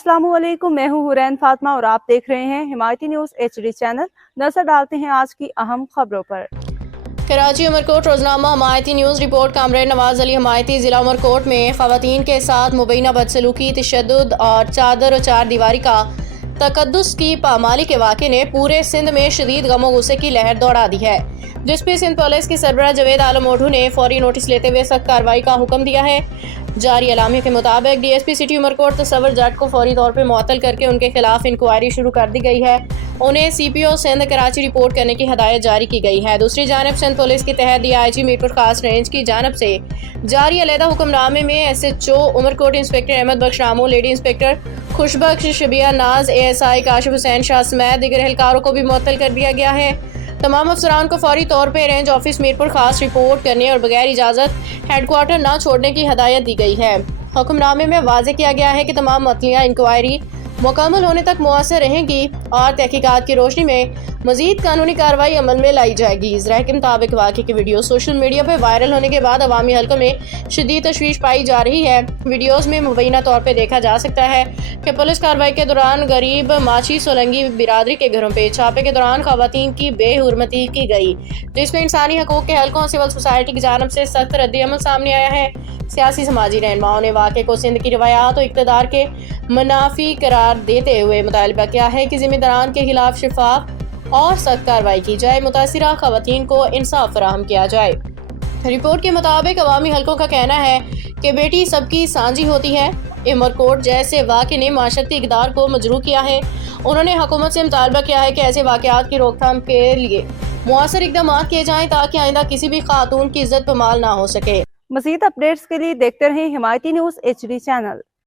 अस्सलाम वालेकुम, मैं हूँ हुरैन फातिमा और आप देख रहे हैं हिमायती न्यूज़ HD चैनल। नजर डालते हैं आज की अहम खबरों पर। कराची उमरकोट रोजनामा Himayati news report. Comrade Nawaz Ali Himayati जिला उमरकोट में खवातीन के साथ मुबैना बदसलूकी, तशद्दुद और चादर और चार दीवारी का तकद्दुस की पामाली के वाक़े ने पूरे सिंध में शदीद गम गुस्से की लहर दौड़ा दी है, जिस पर सिंध पुलिस की सरबराह जवेद आलम ओढ़ू ने फौरी नोटिस लेते हुए सख्त कार्रवाई का हुक्म दिया है। जारी एलामिया के मुताबिक DSP सिटी उमरकोट तसव्वुर जट को फौरी तौर पर मुअत्तल करके उनके खिलाफ इंक्वायरी शुरू कर दी गई है। उन्हें CPO सिंध कराची रिपोर्ट करने की हदायत जारी की गई है। दूसरी जानब सिंध पुलिस के तहत DIG मीरपुर खास रेंज की जानब से जारी अलहदा हुक्मनामे में SHO उमरकोट इंस्पेक्टर अहमद बख्श रामू, लेडी इंस्पेक्टर खुशबख्श शबिया नाज, ASI काशिफ हुसैन शाह समेत दीगर एहलकारों को भी मुअत्तल कर दिया गया है। तमाम अफसरान को फौरी तौर पर रेंज ऑफिस मीरपुर खास रिपोर्ट करने और बगैर इजाज़त हेडक्वार्टर न छोड़ने की हदायत दी गई है। हुक्मनामे में वाज़ेह किया गया है कि तमाम मतलियाँ इंक्वायरी मुकम्मल होने तक मुअस्सर रहेंगी और तहकीकात की रोशनी में मजीद कानूनी कार्रवाई अमल में लाई जाएगी। ज़राए के मुताबिक वाक़े की वीडियो सोशल मीडिया पर वायरल होने के बाद अवामी हल्कों में शदीद तशवीश पाई जा रही है। वीडियोज़ में मुबैना तौर पर देखा जा सकता है कि पुलिस कार्रवाई के दौरान गरीब माची सोलंगी बिरादरी के घरों पर छापे के दौरान खवातीन की बेहुरमती की गई, जिसमें इंसानी हकूक़ के हल्कों सिविल सोसाइटी की जानब से सख्त रद्द-ए-अमल सामने आया है। सियासी समाजी रहनुमाओं ने वाक़े को सिंध की रवायात और इक़्तिदार के मुनाफी करार देते हुए मुतालबा किया है कि ज़िम्मेदारान के खिलाफ शफाफ और सख्त कार्रवाई की जाए, मुतासिरा खवातीन को इंसाफ फराहम किया जाए। रिपोर्ट के मुताबिक अवामी हल्कों का कहना है कि बेटी सबकी सांझी होती है। उमरकोट जैसे वाक़े ने माशरती इक़्तिदार को मजरूह किया है। उन्होंने हुकूमत से मुतालबा किया है कि ऐसे वाक़यात की रोकथाम के लिए मुअस्सर इक़दाम किए जाएँ ताकि आइंदा किसी भी खातून की इज्जत पमाल ना हो सके। मज़ीद अपडेट्स के लिए देखते रहें हिमायती न्यूज़ HD चैनल।